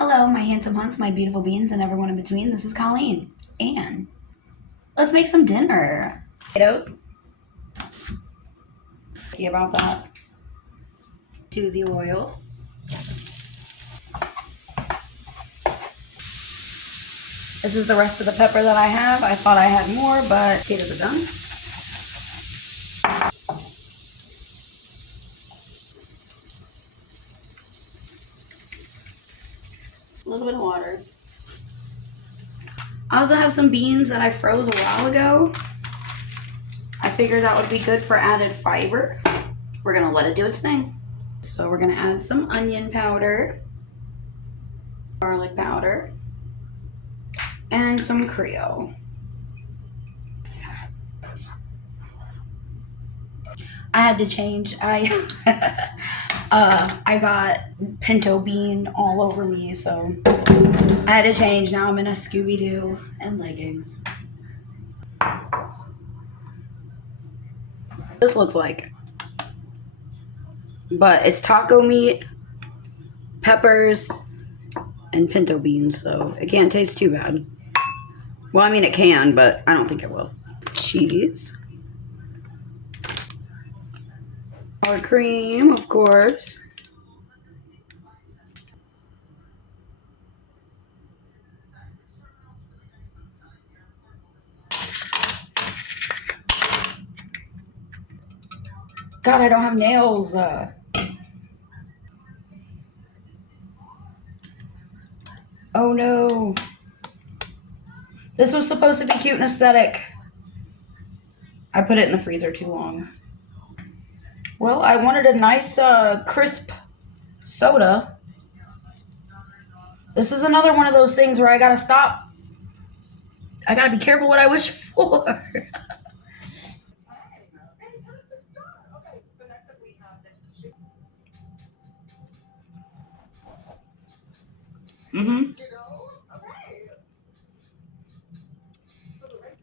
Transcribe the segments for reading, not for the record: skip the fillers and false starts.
Hello, my handsome hunks, my beautiful beans, and everyone in between. This is Colleen. And let's make some dinner. Potato. Thinking about that. To the oil. This is the rest of the pepper that I have. I thought I had more, but potatoes are done. A little bit of water. I also have some beans that I froze a while ago. I figured that would be good for added fiber. We're going to let it do its thing. So we're going to add some onion powder, garlic powder, and some Creole. I had to change. I got pinto bean all over me, so I had to change. Now I'm in a Scooby Doo and leggings. This looks like, but it's taco meat, peppers, and pinto beans, so it can't taste too bad. Well, I mean it can, but I don't think it will. Cheese, sour cream, of course. God, I don't have nails. Oh no. This was supposed to be cute and aesthetic. I put it in the freezer too long. Well, I wanted a nice, crisp soda. This is another one of those things where I gotta stop. I gotta be careful what I wish for. Mm-hmm.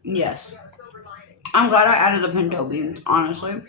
Yes. I'm glad I added the pinto beans, honestly.